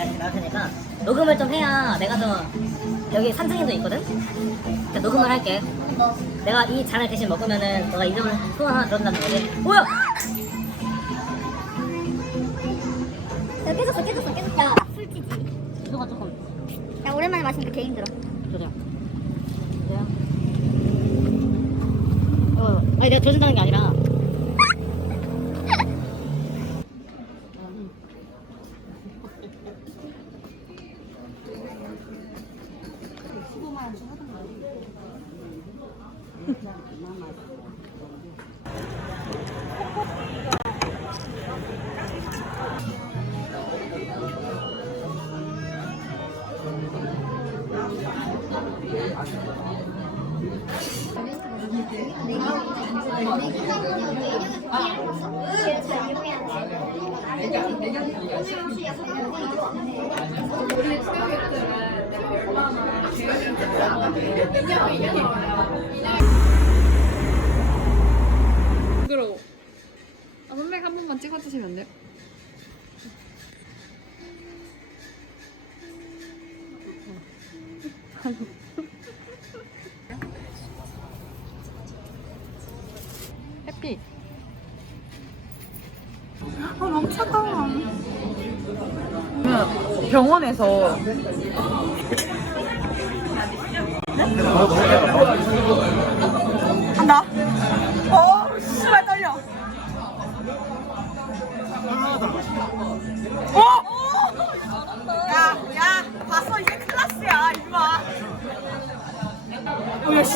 내가 지금 나올 테니까 녹음을 좀 해야 내가 좀 여기 산증인도 있거든. 그러니까 녹음을 할게. 내가 이 잔을 대신 먹으면은 너가 이름을 소원 하나 들었다는 거지. 뭐야? 야, 깨졌어, 깨졌어, 깨졌어. 야, 술찌지. 이거가 조금 야, 오랜만에 마시니까 개 힘들어. 그래요? 어, 아니 내가 들어준다는 게 아니라. 부끄러워. 아, 선배 한 번만 찍어주시면 안 돼요? 해피. 병원에서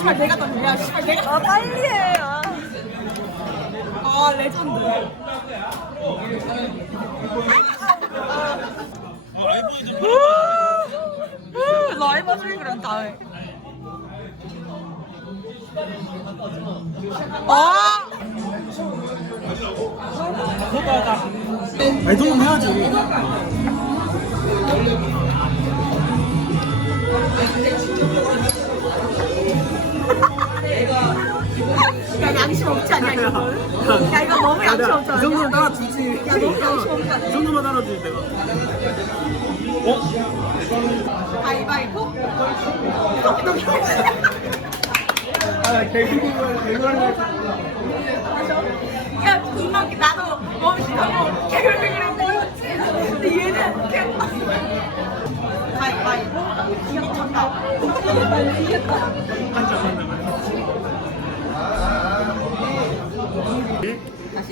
씨발 내가 떨려. 야, 씨발 내가. 아, 빨리 해. 아, 아 레전드. 라이브 중에 그럼 다음에. 아! 아니 좀 해야지. 이? 정도는 따라주지. 이 정도만 따라주지 내가. 어? 가위바위보? 아 개그맨 개그맨. 야 존나 웃기 나도 멈추고 개그를 그랬는데 근데 얘는 그냥 가위바위보? 이거 정답 다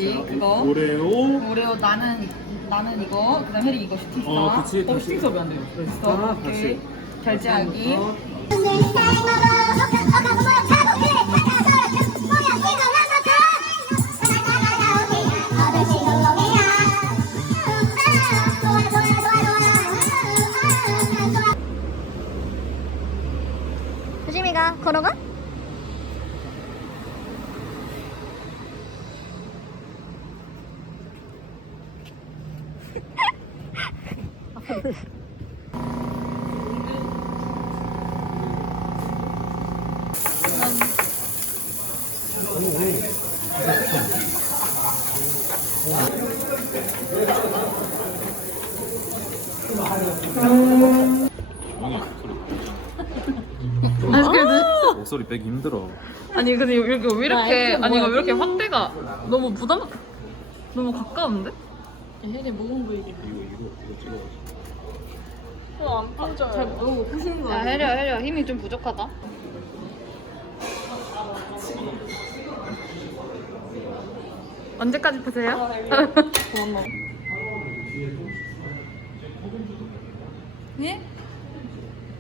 시 그거 오레오. 오레오 나는 나는 이거 그다음 혜리 이거 슈팅스타 어, 그치, 어 다시. 슈팅 수업이 안 돼요 아, 오케이 다시. 결제하기 어. 목소리 빼기 힘들어. 아니 근데 이거 왜 이렇게 아니 이거 왜 이렇게 확대가 너무 부담 너무 가까운데? 혜리 거 이게 이거 이거 이거 찍어. 안 빠져요. 잘 너무 부시는 거야. 야 혜리야 혜리야 힘이 좀 부족하다. 언제까지 푸세요? 예?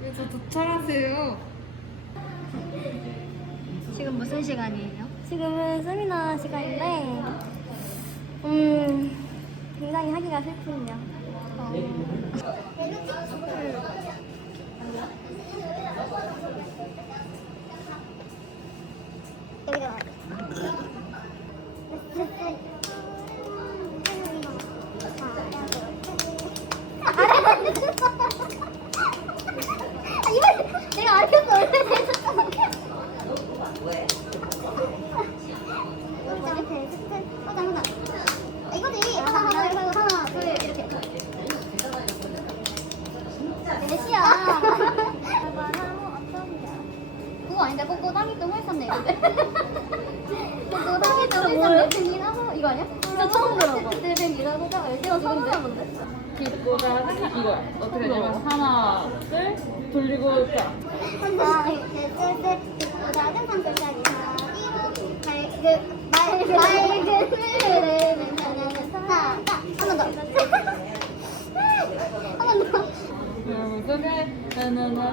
왜 저 도착하세요? 지금 무슨 시간이에요? 지금은 세미나 시간인데, 음, 굉장히 하기가 슬픈요. 어. 여기다 아, 이걸 내가 알겠어. 원래 내가 왜? 여기다 이렇게 끝. 하자 하자. 아, 이거지. 하나 하나 이거 하나 둘 이렇게. 몇이야? 그거 아닌데 꼬꼬당이 또 홀렸네 이건데. 꼬꼬당이 또 홀렸네. 벤이라고 이거 아니야? 이거 처음 들어봐. 네 벤이라고가 이거 처음 들어본데. 이거 어떻게 되냐면 하나, 둘, 돌리고 자. 하나, 둘, 셋, 작은 산소짜리 사이고 맑은 맑은 맑은 흐르는 하나, 한번 더. 한 번 더. 속에 나나나나.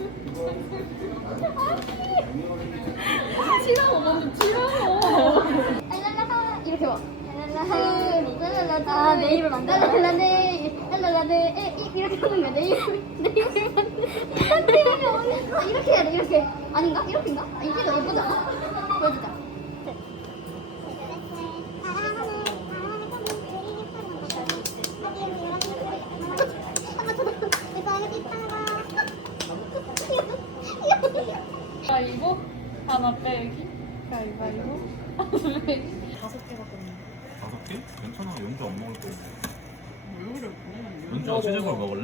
치 라고 너무 치라고. 랄랄라하 이렇게 와. 랄랄라하 아, 내 입을 만들어. 랄랄라네, 랄랄라네, 이- 이렇게 하는 거야. 내 입을, 내 입을 만들어. 아, 이렇게 해야 돼, 이렇게. 아닌가? 이렇게인가? 아, 이게 더 예쁘지 않아? 보여주자. 가위바위보 하나 빼기 가위바위보 하나 빼기 다섯 개? 괜찮아. 연주 안 먹을 거야. 연주가 수제걸 먹을래?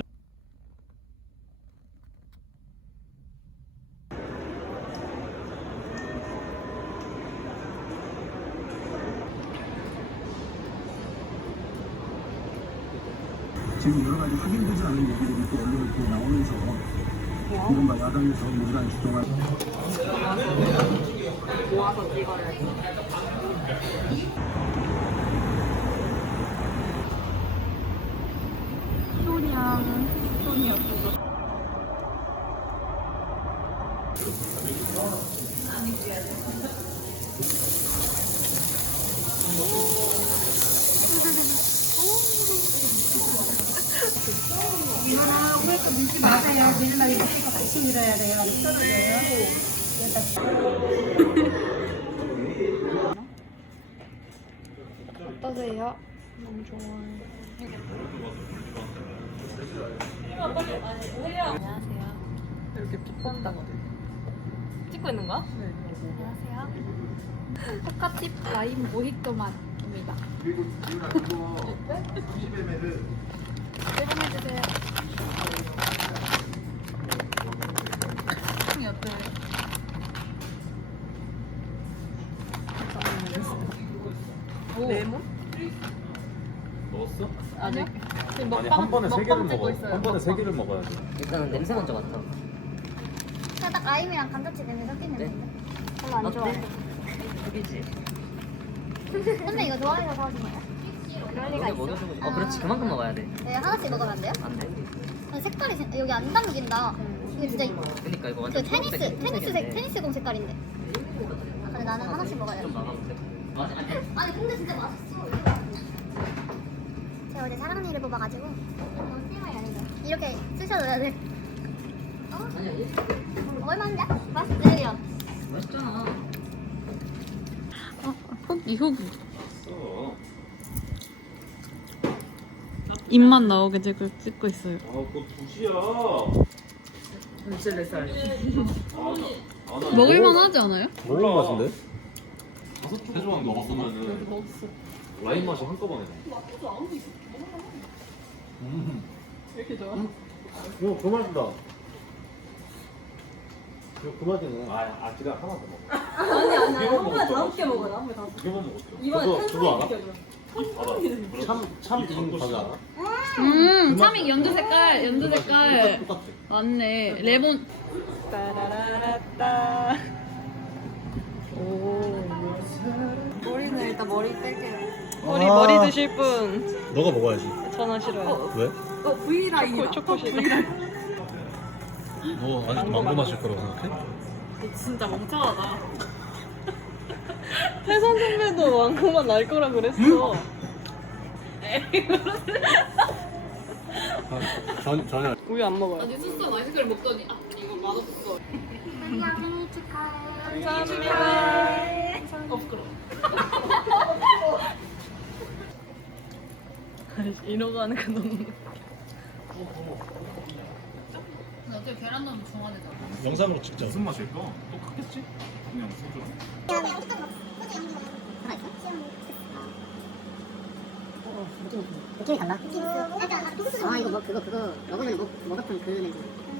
지금 여러 가지 확인되지 않은 얘기들이 또 언론에 또 나오면서 이른바 야당에서 민간 주동한 어 떠세요? 너무 좋아요 안녕하세요 이렇게 픽한다 찍고 있는 거야? 네 안녕하세요. 포카팁 라임 모히또 맛입니다. 세분해주세요. 향이 어때요? 레몬? 먹었어? 아직 지금 아니 먹방 한 번에 세 개를 먹방 찍고 먹어. 있어요 한 번에 세 개를 먹어야 돼. 일단은 냄새 먼저 맡아. 살짝 라임이랑 감자칩 냄새 섞인 냄새인데? 별로 안 좋아해. 흑이지. 근데 이거 좋아해서 사오신 거예요? 그럴 리가 너네 있어. 먹여주고. 어 그렇지 그만큼 먹어야 돼. 네, 하나씩 먹으면 안 돼요? 안 돼. 근데 색깔이 진- 여기 안 담긴다. 이거 진짜 그러니까 이거 그 완전 테니스 초록색, 테니스색 흰색인데. 테니스공 색깔인데. 아, 근데 나는 하나씩 먹어야 돼. 좀 막아보세요. 맞아. 아니, 아니 근데 진짜 맛있어. 어제 사랑니를 뽑아가지고 이렇게 쓰셔줘야 돼. 얘 얼마인데? 맛있대요. 맛있잖아. 후기 후기 입만 나오게 지금 찍고 있어요 아, 그거 붓이야. 먹을만 하지 않아요? 몰라 맛인데? 다섯 조각 먹었으면은 라임 맛이 한꺼번에 나. 음. 이렇게 좋아? 이거 그 맛이다. 이거 그 맛이네. 아, 아, 기다 하나 더 먹어. 아니, 아니, 한 번에 다섯 개 먹어. 한 번에 다섯 개. 두 개만 먹었어. 이번에 그거 알아? 알아. 참, 참 좋은 과자 알아? 음 참이 연두 색깔 연두 색깔 똑같아. 맞네 레몬 따라라라따 오 머리네 머리 뗄게요. 머리 아. 머리 드실 분 너가 먹어야지. 저는 싫어요. 왜? 어 V 라인이다. 초코 싫어. 너 아직도 망고 마실 거라고 생각해? 진짜 멍청하다. 태선 선배도 왕고만 날 거라 그랬어. 아, 전 전혀. 우유 안 먹어요. 생일 축하해. 아이씨, 이러고 하는 거 너무. 영상으로 찍자. 무슨 맛일까? 똑같겠지? 그냥 소주랑. 느낌이 달라. 아 이거 뭐 그거 그거 먹으면 먹 먹었던 그 냄새.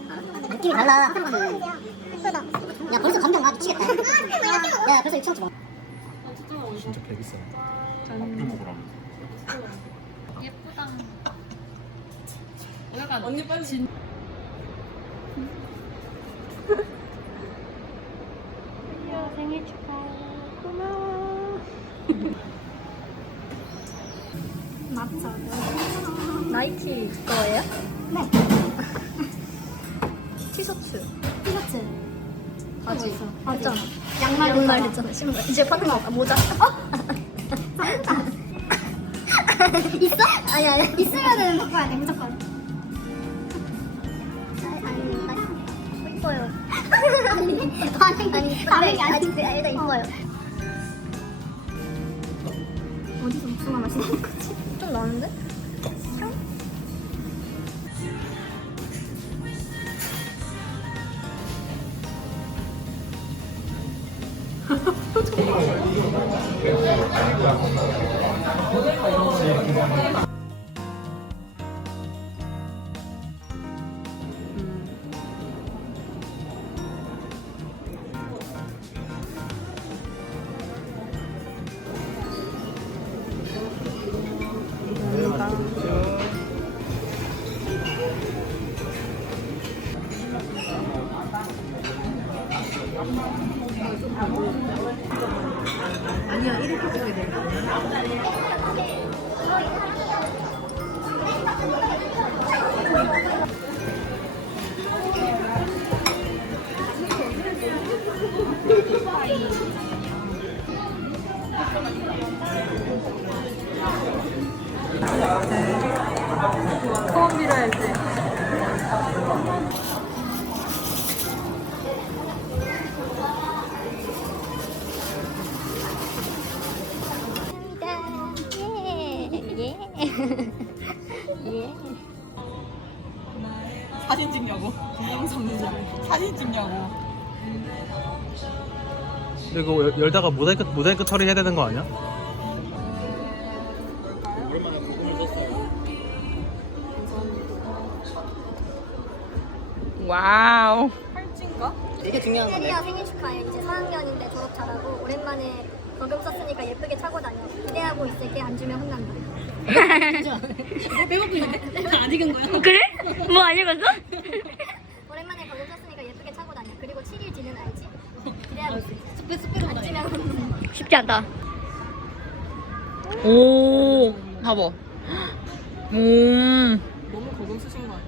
알아? 느낌이 달라. 거는. 야 벌써 감정 나 미치겠다. 야 벌써 이거 뭐. 진짜 개 비싸. 밥좀 먹으라면. 언니 빨리 진. 생일 축하해. 고마워. 맞죠. 나이키 거예요? 네. 티셔츠. 티셔츠. 바지. 맞잖아. 양말 양말 했잖아. 신발. 이제 파는 거 없- 모자. 어? 있어? 아니 아니. 있으면은 바꿔야 돼 무조건. 반응 아니 반응이 아직 일단 이뻐요. 어디서 무슨 말 마시는 거지? 좀 나는데? 이거 열- 열다가 모자이크 모자이크 처리해야 되는 거 아니야? 와우. 팔찌인가? 되게 중요한 건데. 혜리야 생일 축하해. 이제 4학년인데 졸업 잘하고 오랜만에 버금 썼으니까 예쁘게 차고 다녀. 기대하고 있을게. 안 주면 혼난다. 안 익은 거야? 그래? 뭐 안 읽었어? 오랜만에 버금 썼으니까 예쁘게 차고 다녀. 그리고 7일 뒤는 알지? 기대하고 있을게. 쉽지 않다. 오. 봐봐. 오. 너무 거금 쓰신 거 아니야?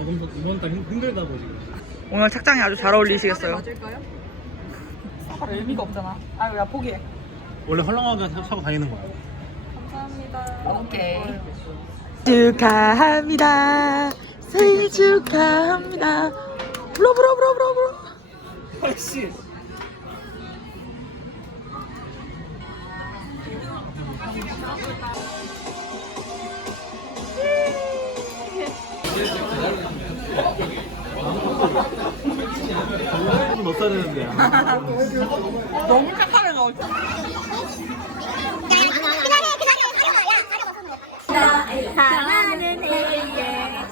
이번 이번 달 힘- 힘들다고 지금. 오늘 착장이 아주 잘 어울리시겠어요. 맞을까요? 아, 의미가 없잖아. 아유, 야, 포기해. 원래 헐렁하게 사- 사고 다니는 거야. 감사합니다. 오케이. 축하합니다. 생일 축하합니다. 불어 불어 불어 불어 불어. 훨씬. 몇 살이는데? 너무 착하게 때. 사랑하는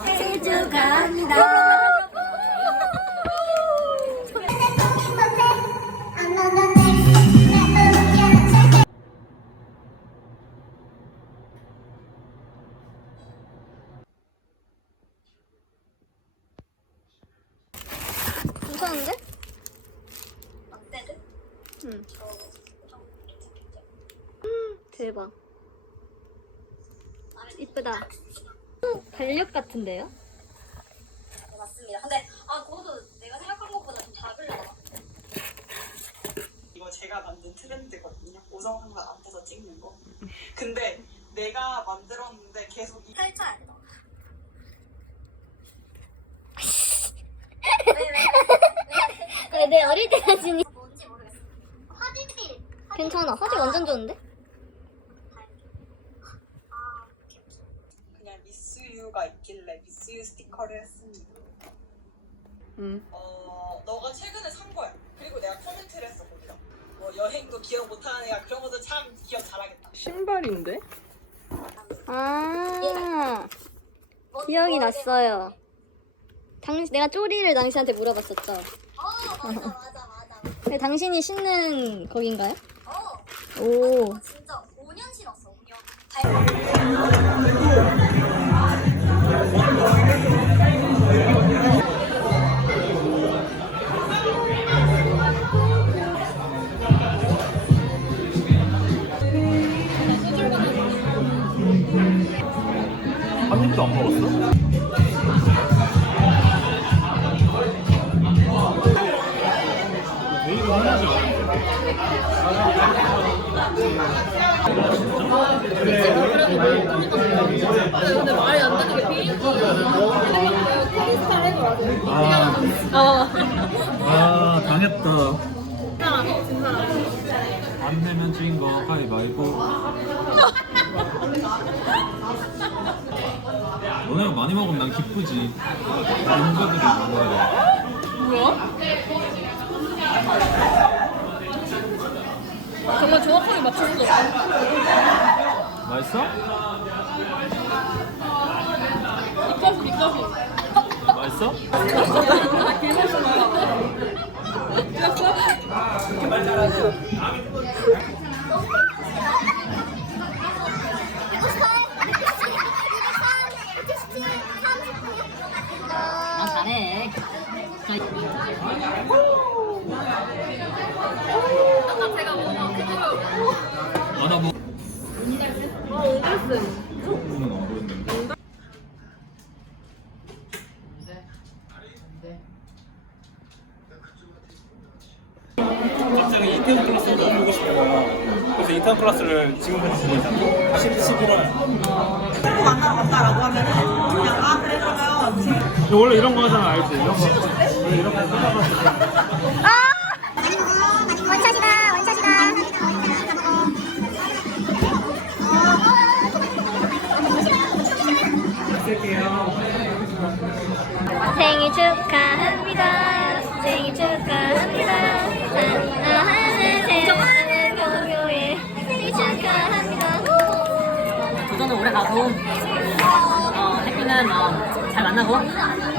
생일 축하합니다. 달력 같은데요? 네, 맞습니다. 근데 아 그것도 내가 생각한 것보다 좀 작을라. 이거 제가 만든 트렌드거든요. 오정상관 앞에서 찍는 거. 근데 내가 만들었는데 계속 이 펼쳐야 돼. 너. 내, 내 어릴 때 사진이. 뭔지 모르겠어. 화질이 괜찮아. 화질 완전 좋은데? 그냥 미스유가 있길래 미스유 스티커를 했습니다. 응. 어, 너가 최근에 산 거야. 그리고 내가 코멘트를 했어 거기다. 뭐 여행도 기억 못하는 애가 그런 것도 참 기억 잘하겠다. 신발인데? 아. 기억이 났어요. 당, 내가 쪼리를 당신한테 물어봤었죠. 어 맞아 맞아 맞아. 근데 당신이 신는 거긴가요? 어 오. 진짜 5년 신었어 5년. 한 입도 안 먹었어? 근데 말이 안 되는 게 비린지. 아, 어. 아 당했다 안 내면 진거 가위바위보 너네가 많이 먹으면 난 기쁘지 남자들이 먹어야 뭐야? 정말 정확하게. 돼 맛있어? 있어? 친구 만나러 간다라고 하면은 그냥 아 그래 그러면 원래 이런 거 하잖아, 알지? 이런 거. 이런 거. 쓸게요. 생일 축하합니다. 생일 축하합니다. 오래 가고, 어, 해피는 어, 잘 만나고.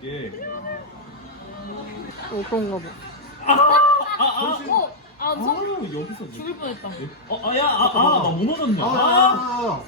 깨줄게 어, 그런가 봐. 어? 아 여기서 죽을 뻔했다. 어? 아야 아, 아, 나 무너졌네 아, 아, 아, 아.